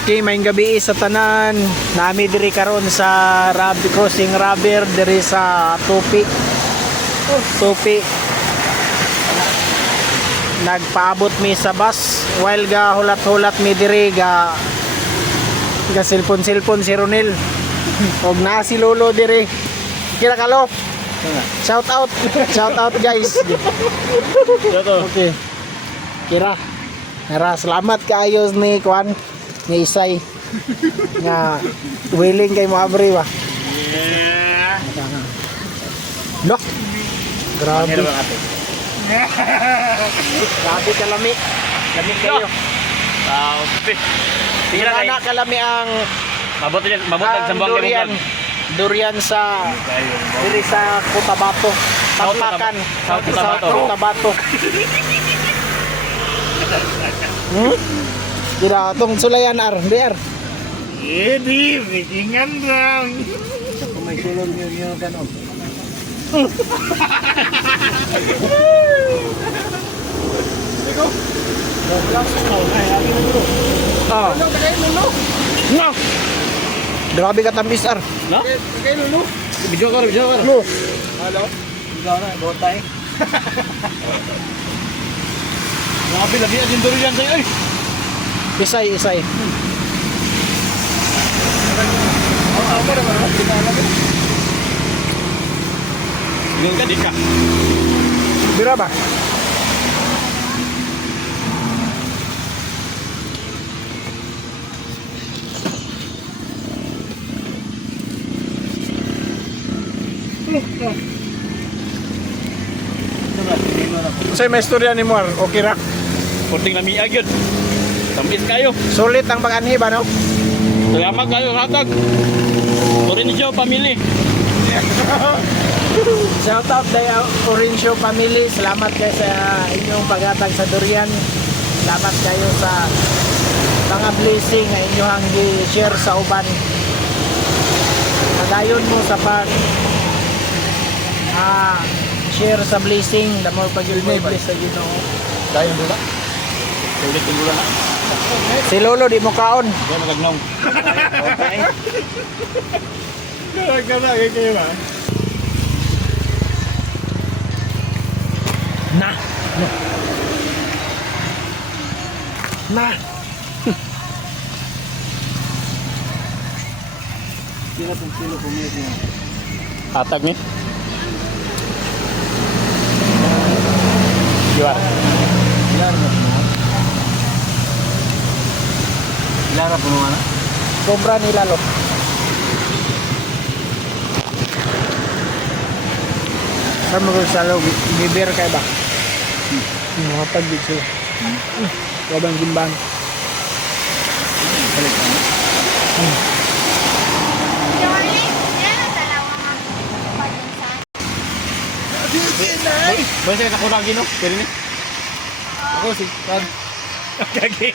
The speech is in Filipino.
Okay, maayong gabi sa tanan. Nami diri karon sa crossing rubber diri sa Tupi. Tupi. Nagpaabot mi sa bus while ga hulat-hulat mi diri ga cellphone si Ronel. Og na si Lolo diri. Kira kalo. Shout out. Shout out guys. Okay. Kira. Nara salamat kaayos ni Kwan. Ni Isay nga willing kay mo abri ba. Yeah. Loh. Grabe. Grabe kalami. Lami kayo. Okay. Sige Sige na na kalami ang mabot sambang durian. Durian sa diri sa Cotabato. Tampakan. South Cotabato. Cotabato. Kira tong sulayan ar. Edi, bikingan lang. May sulod niyo kanon. Ah. No. Grabe ka tambis ar. No? Kay Lulu. Video ka. No. Hello. Ikaw na, botay. Grabe, labi ang durian sa'yo. Ay! Isay. Tingin ka, di ka. Bira ba? Say may istorya ni Muar, okay ra. Kunting lamiag yun. Tamis kayo. Sulit ang pag-anhi ba no? Salamat kayo, hatag. Turin niyo, pamili. Shout out kay Orange family. Salamat kayo sa inyong paghatag sa durian. Salamat kayo sa mga blessing nga inyong gi-share sa uban. Padayon mo sa pag share sa blessing, damo pag-bless sa Ginoo. Dayon dula. Ulit yung dula na. Si Lolo di mo kaon. Kaya magagnong. Okay. Gara kayo ba? Na. Sila pong silo pumiyo. Hatag ni. Giwar. Lara po naman. Sobra nila lo. Saan mo sa lo bibir kay ba? Mga pag-big sila. Wabang gimbang. Balik na. Boy, saya nakulang gino. Pwede ni? Ako si Tad. Kagi.